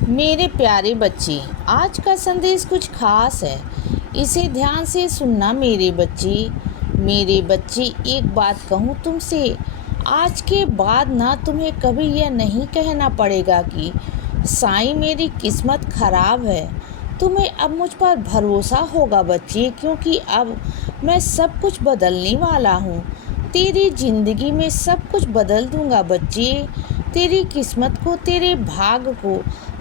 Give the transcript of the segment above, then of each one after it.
मेरे प्यारे बच्चे, आज का संदेश कुछ खास है। इसे ध्यान से सुनना मेरे बच्चे। मेरे बच्चे, एक बात कहूँ तुमसे, आज के बाद ना तुम्हें कभी यह नहीं कहना पड़ेगा कि साईं मेरी किस्मत खराब है। तुम्हें अब मुझ पर भरोसा होगा बच्चे, क्योंकि अब मैं सब कुछ बदलने वाला हूँ। तेरी ज़िंदगी में सब कुछ बदल दूंगा बच्चे। तेरी किस्मत को, तेरे भाग को,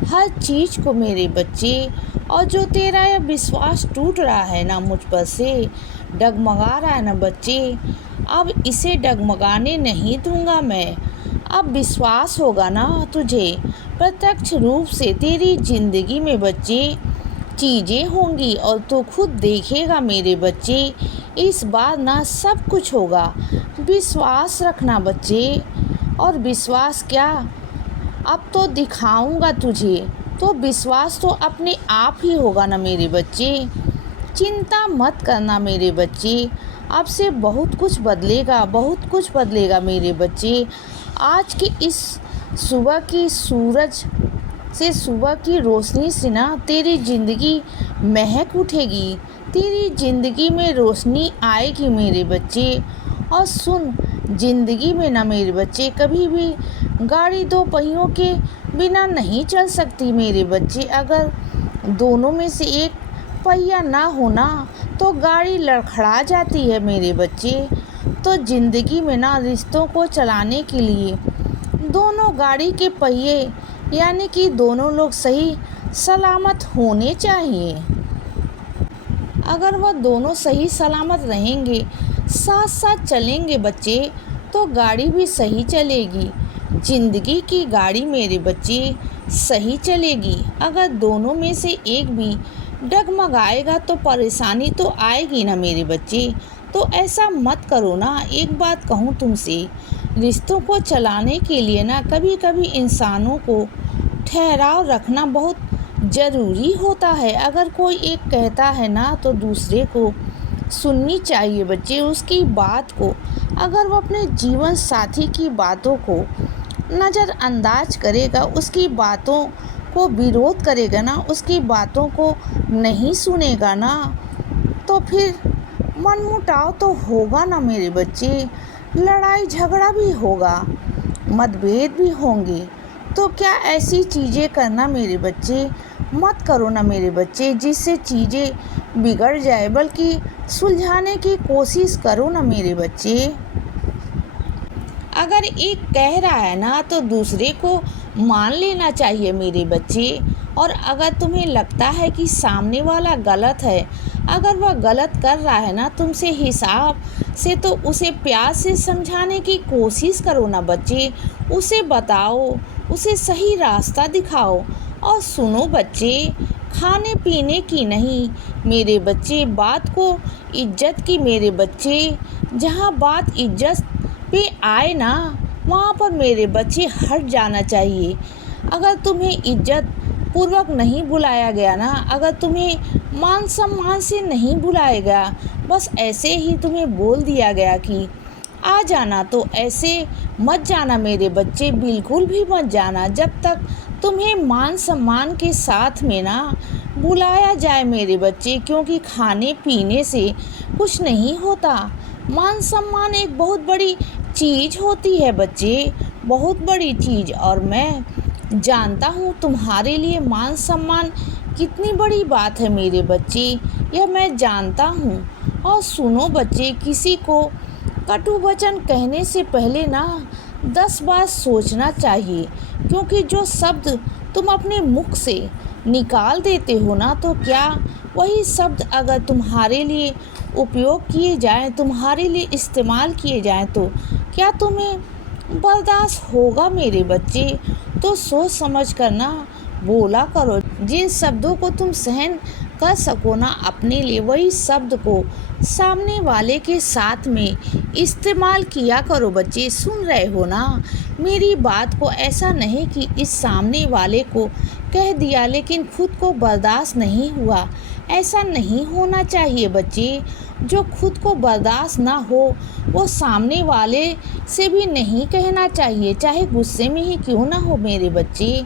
हर चीज़ को मेरे बच्चे। और जो तेरा यह विश्वास टूट रहा है ना मुझ पर से, डगमगा रहा है ना बच्चे, अब इसे डगमगाने नहीं दूंगा मैं। अब विश्वास होगा ना तुझे, प्रत्यक्ष रूप से तेरी ज़िंदगी में बच्चे चीज़ें होंगी और तू खुद देखेगा मेरे बच्चे। इस बार ना सब कुछ होगा। विश्वास रखना बच्चे। और विश्वास क्या, अब तो दिखाऊंगा तुझे। तो विश्वास तो अपने आप ही होगा ना मेरे बच्चे। चिंता मत करना मेरे बच्चे। अब से बहुत कुछ बदलेगा, बहुत कुछ बदलेगा मेरे बच्चे। आज की इस सुबह की सूरज से, सुबह की रोशनी से ना तेरी ज़िंदगी महक उठेगी। तेरी ज़िंदगी में रोशनी आएगी मेरे बच्चे। और सुन, ज़िंदगी में ना मेरे बच्चे कभी भी गाड़ी दो पहियों के बिना नहीं चल सकती मेरे बच्चे। अगर दोनों में से एक पहिया ना होना तो गाड़ी लड़खड़ा जाती है मेरे बच्चे। तो ज़िंदगी में ना रिश्तों को चलाने के लिए दोनों गाड़ी के पहिए, यानी कि दोनों लोग सही सलामत होने चाहिए। अगर वह दोनों सही सलामत रहेंगे, साथ साथ चलेंगे बच्चे, तो गाड़ी भी सही चलेगी। ज़िंदगी की गाड़ी मेरे बच्चे सही चलेगी। अगर दोनों में से एक भी डगमगाएगा तो परेशानी तो आएगी ना मेरे बच्चे। तो ऐसा मत करो ना। एक बात कहूँ तुमसे, रिश्तों को चलाने के लिए ना कभी कभी इंसानों को ठहराव रखना बहुत ज़रूरी होता है। अगर कोई एक कहता है ना तो दूसरे को सुननी चाहिए बच्चे, उसकी बात को। अगर वो अपने जीवन साथी की बातों को नज़रअंदाज करेगा, उसकी बातों को विरोध करेगा ना, उसकी बातों को नहीं सुनेगा ना, तो फिर मनमुटाव तो होगा ना मेरे बच्चे। लड़ाई झगड़ा भी होगा, मतभेद भी होंगे। तो क्या ऐसी चीज़ें करना मेरे बच्चे मत करो ना मेरे बच्चे, जिससे चीज़ें बिगड़ जाए, बल्कि सुलझाने की कोशिश करो ना मेरे बच्चे। अगर एक कह रहा है ना तो दूसरे को मान लेना चाहिए मेरे बच्चे। और अगर तुम्हें लगता है कि सामने वाला गलत है, अगर वह गलत कर रहा है ना तुमसे हिसाब से, तो उसे प्यार से समझाने की कोशिश करो ना बच्चे। उसे बताओ, उसे सही रास्ता दिखाओ। और सुनो बच्चे, खाने पीने की नहीं मेरे बच्चे, बात को इज्जत की मेरे बच्चे। जहाँ बात इज्जत पे आए ना, वहाँ पर मेरे बच्चे हट जाना चाहिए। अगर तुम्हें इज्जत पूर्वक नहीं बुलाया गया ना, अगर तुम्हें मान सम्मान से नहीं बुलाया गया, बस ऐसे ही तुम्हें बोल दिया गया कि आ जाना, तो ऐसे मत जाना मेरे बच्चे, बिल्कुल भी मत जाना। जब तक तुम्हें मान सम्मान के साथ में ना बुलाया जाए मेरे बच्चे, क्योंकि खाने पीने से कुछ नहीं होता। मान सम्मान एक बहुत बड़ी चीज़ होती है बच्चे, बहुत बड़ी चीज़। और मैं जानता हूँ तुम्हारे लिए मान सम्मान कितनी बड़ी बात है मेरे बच्चे, यह मैं जानता हूँ। और सुनो बच्चे, किसी को कटु वचन कहने से पहले ना 10 बार सोचना चाहिए, क्योंकि जो शब्द तुम अपने मुख से निकाल देते हो ना, तो क्या वही शब्द अगर तुम्हारे लिए उपयोग किए जाएं, तुम्हारे लिए इस्तेमाल किए जाएं, तो क्या तुम्हें बर्दाश्त होगा मेरे बच्चे। तो सोच समझ कर ना बोला करो। जिन शब्दों को तुम सहन कर सको ना अपने लिए, वही शब्द को सामने वाले के साथ में इस्तेमाल किया करो बच्चे। सुन रहे हो ना मेरी बात को। ऐसा नहीं कि इस सामने वाले को कह दिया लेकिन खुद को बर्दाश्त नहीं हुआ, ऐसा नहीं होना चाहिए बच्चे। जो खुद को बर्दाश्त ना हो वो सामने वाले से भी नहीं कहना चाहिए, चाहे गुस्से में ही क्यों ना हो मेरे बच्चे।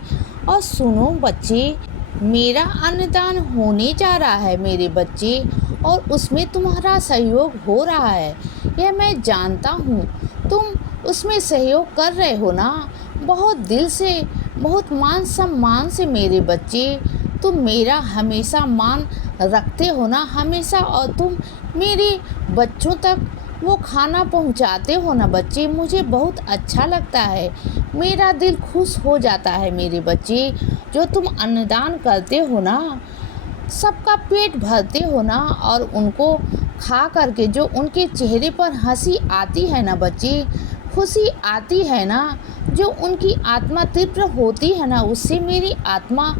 और सुनो बच्चे, मेरा अन्नदान होने जा रहा है मेरे बच्चे, और उसमें तुम्हारा सहयोग हो रहा है, यह मैं जानता हूँ। तुम उसमें सहयोग कर रहे हो ना, बहुत दिल से, बहुत मान सम्मान से मेरे बच्चे। तुम मेरा हमेशा मान रखते हो ना हमेशा, और तुम मेरे बच्चों तक वो खाना पहुंचाते हो ना बच्चे, मुझे बहुत अच्छा लगता है, मेरा दिल खुश हो जाता है मेरे बच्चे। जो तुम अन्नदान करते हो ना, सबका पेट भरते हो ना, और उनको खा करके जो उनके चेहरे पर हंसी आती है ना बच्चे, खुशी आती है ना, जो उनकी आत्मा तृप्त होती है ना, उससे मेरी आत्मा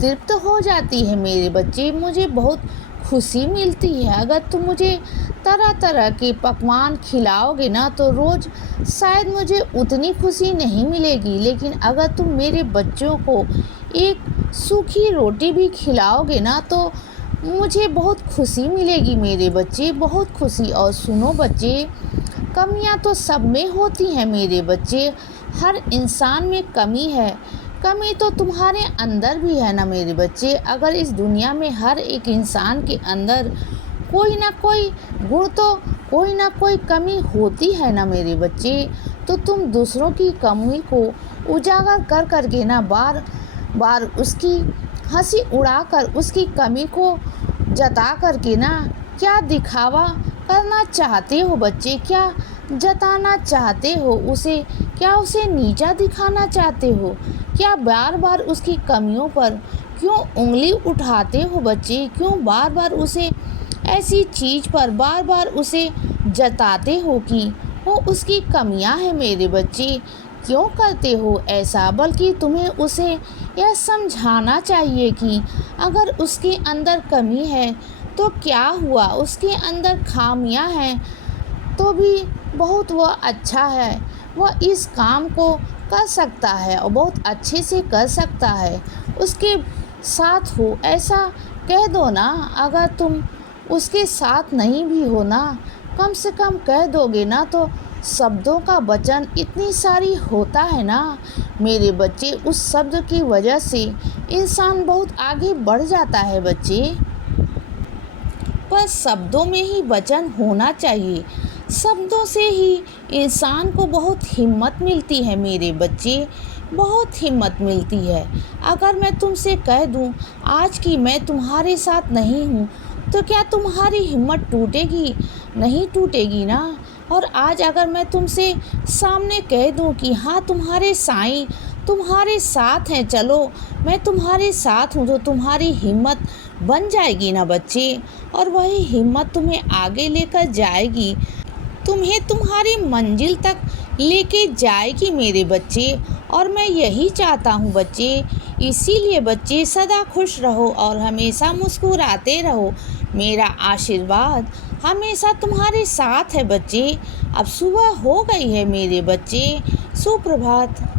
तृप्त हो जाती है मेरे बच्चे। मुझे बहुत खुशी मिलती है। अगर तुम मुझे तरह तरह के पकवान खिलाओगे ना, तो रोज़ शायद मुझे उतनी खुशी नहीं मिलेगी, लेकिन अगर तुम मेरे बच्चों को एक सूखी रोटी भी खिलाओगे ना, तो मुझे बहुत खुशी मिलेगी मेरे बच्चे, बहुत खुशी। और सुनो बच्चे, कमियां तो सब में होती हैं मेरे बच्चे, हर इंसान में कमी है, कमी तो तुम्हारे अंदर भी है ना मेरे बच्चे। अगर इस दुनिया में हर एक इंसान के अंदर कोई ना कोई गुण, तो कोई ना कोई कमी होती है ना मेरे बच्चे, तो तुम दूसरों की कमी को उजागर कर करके ना बार बार उसकी हंसी उड़ाकर उसकी कमी को जता करके ना, क्या दिखावा करना चाहते हो बच्चे, क्या जताना चाहते हो उसे, क्या उसे नीचा दिखाना चाहते हो, क्या बार बार उसकी कमियों पर क्यों उंगली उठाते हो बच्चे, क्यों बार बार उसे ऐसी चीज़ पर बार बार उसे जताते हो कि वो उसकी कमियां हैं मेरे बच्चे। क्यों करते हो ऐसा? बल्कि तुम्हें उसे यह समझाना चाहिए कि अगर उसके अंदर कमी है तो क्या हुआ, उसके अंदर खामियां हैं तो भी बहुत वह अच्छा है, वह इस काम को कर सकता है और बहुत अच्छे से कर सकता है, उसके साथ हो, ऐसा कह दो ना। अगर तुम उसके साथ नहीं भी हो ना, कम से कम कह दोगे ना, तो शब्दों का वचन इतनी सारी होता है ना मेरे बच्चे, उस शब्द की वजह से इंसान बहुत आगे बढ़ जाता है बच्चे। पर शब्दों में ही वचन होना चाहिए, शब्दों से ही इंसान को बहुत हिम्मत मिलती है मेरे बच्चे, बहुत हिम्मत मिलती है। अगर मैं तुमसे कह दूं आज कि मैं तुम्हारे साथ नहीं हूँ, तो क्या तुम्हारी हिम्मत टूटेगी? नहीं टूटेगी ना। और आज अगर मैं तुमसे सामने कह दूं कि हाँ तुम्हारे साईं तुम्हारे साथ हैं, चलो मैं तुम्हारे साथ हूँ, तो तुम्हारी हिम्मत बन जाएगी ना बच्चे, और वही हिम्मत तुम्हें आगे लेकर जाएगी, तुम्हें तुम्हारी मंजिल तक लेके जाएगी मेरे बच्चे। और मैं यही चाहता हूँ बच्चे, इसीलिए बच्चे सदा खुश रहो और हमेशा मुस्कुराते रहो। मेरा आशीर्वाद हमेशा तुम्हारे साथ है बच्चे। अब सुबह हो गई है मेरे बच्चे, सुप्रभात।